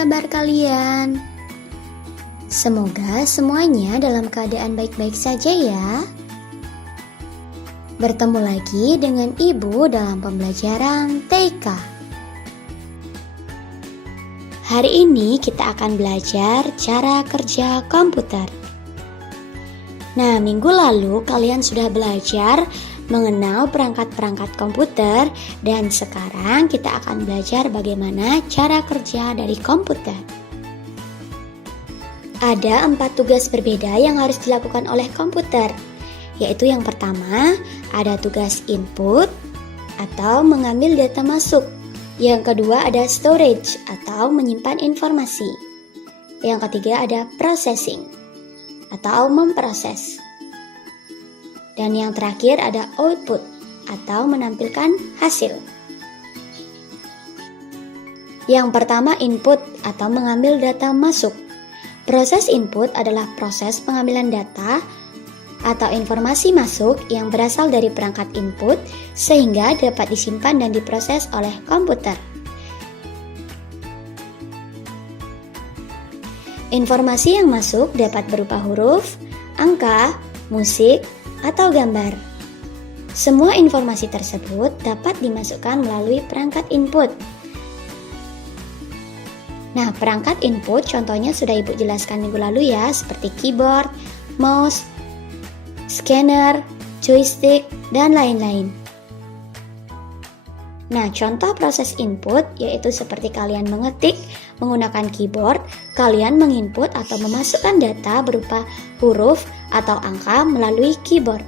kabar kalian? Semoga semuanya dalam keadaan baik-baik saja ya. Bertemu lagi dengan Ibu dalam pembelajaran TK. Hari ini kita akan belajar cara kerja komputer. Nah, minggu lalu kalian sudah belajar mengenal perangkat-perangkat komputer dan sekarang kita akan belajar bagaimana cara kerja dari komputer. Ada 4 tugas berbeda yang harus dilakukan oleh komputer, yaitu yang pertama ada tugas input atau mengambil data masuk. Yang kedua ada storage atau menyimpan informasi. Yang ketiga ada processing atau memproses. Dan yang terakhir ada output atau menampilkan hasil. Yang pertama input atau mengambil data masuk. Proses input adalah proses pengambilan data atau informasi masuk yang berasal dari perangkat input sehingga dapat disimpan dan diproses oleh komputer. Informasi yang masuk dapat berupa huruf, angka, musik, atau gambar. Semua informasi tersebut dapat dimasukkan melalui perangkat input. Nah, perangkat input contohnya sudah Ibu jelaskan minggu lalu ya, seperti keyboard, mouse, scanner, joystick, dan lain-lain. Nah, contoh proses input yaitu seperti kalian mengetik menggunakan keyboard, kalian menginput atau memasukkan data berupa huruf atau angka melalui keyboard.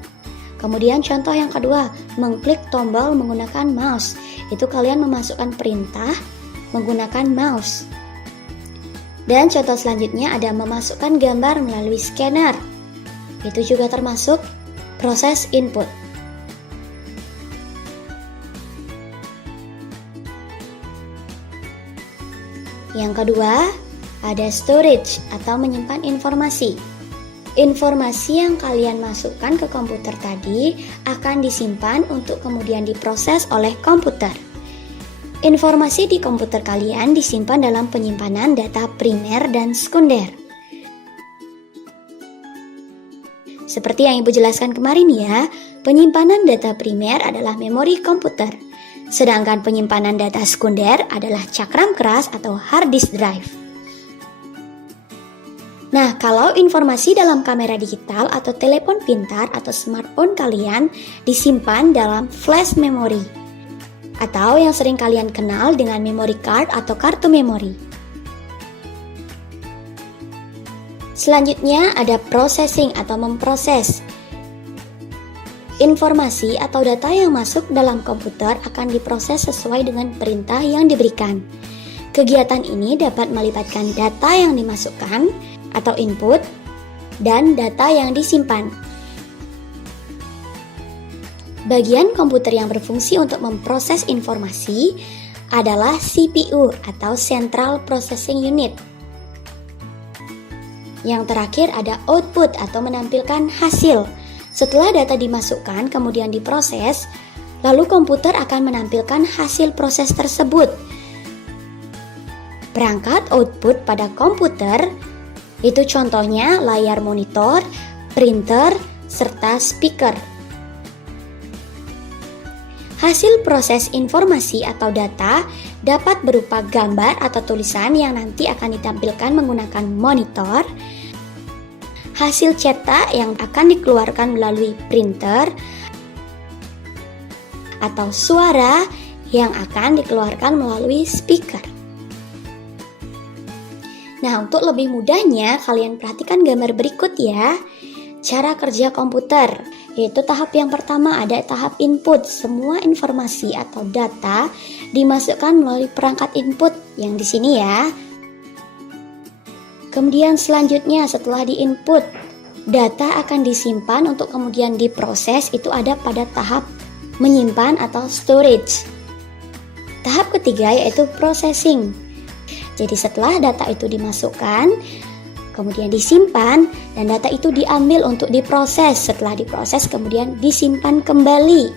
Kemudian contoh yang kedua, mengklik tombol menggunakan mouse. Itu kalian memasukkan perintah menggunakan mouse. Dan contoh selanjutnya ada memasukkan gambar melalui scanner. Itu juga termasuk proses input. Yang kedua, ada storage atau menyimpan informasi. Informasi yang kalian masukkan ke komputer tadi akan disimpan untuk kemudian diproses oleh komputer. Informasi di komputer kalian disimpan dalam penyimpanan data primer dan sekunder. Seperti yang Ibu jelaskan kemarin ya, penyimpanan data primer adalah memori komputer. Sedangkan penyimpanan data sekunder adalah cakram keras atau hard disk drive. Nah, kalau informasi dalam kamera digital atau telepon pintar atau smartphone kalian disimpan dalam flash memory atau yang sering kalian kenal dengan memory card atau kartu memori. Selanjutnya ada processing atau memproses. Informasi atau data yang masuk dalam komputer akan diproses sesuai dengan perintah yang diberikan. Kegiatan ini dapat melibatkan data yang dimasukkan atau input dan data yang disimpan. Bagian komputer yang berfungsi untuk memproses informasi adalah CPU atau Central Processing Unit. Yang terakhir ada output atau menampilkan hasil. Setelah data dimasukkan kemudian diproses, lalu komputer akan menampilkan hasil proses tersebut. Perangkat output pada komputer itu contohnya layar monitor, printer, serta speaker. Hasil proses informasi atau data dapat berupa gambar atau tulisan yang nanti akan ditampilkan menggunakan monitor, hasil cetak yang akan dikeluarkan melalui printer, atau suara yang akan dikeluarkan melalui speaker. Nah, untuk lebih mudahnya kalian perhatikan gambar berikut ya. Cara kerja komputer, yaitu tahap yang pertama ada tahap input. Semua informasi atau data dimasukkan melalui perangkat input yang di sini ya. Kemudian selanjutnya setelah di-input, data akan disimpan untuk kemudian diproses, itu ada pada tahap menyimpan atau storage. Tahap ketiga yaitu processing. Jadi setelah data itu dimasukkan, kemudian disimpan dan data itu diambil untuk diproses. Setelah diproses kemudian disimpan kembali.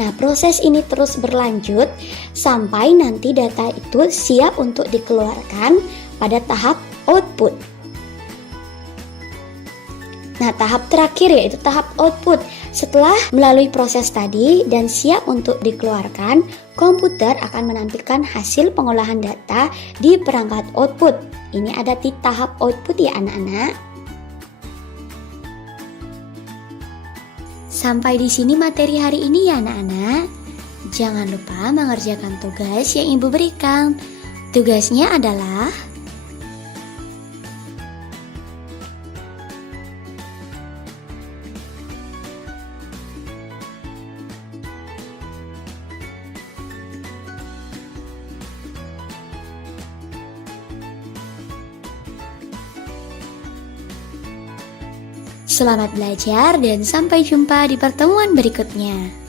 Nah, proses ini terus berlanjut sampai nanti data itu siap untuk dikeluarkan pada tahap output. Nah, tahap terakhir yaitu tahap output. Setelah melalui proses tadi dan siap untuk dikeluarkan, komputer akan menampilkan hasil pengolahan data di perangkat output. Ini ada di tahap output ya anak-anak. Sampai di sini materi hari ini ya anak-anak. Jangan lupa mengerjakan tugas yang ibu berikan. Tugasnya adalah selamat belajar dan sampai jumpa di pertemuan berikutnya.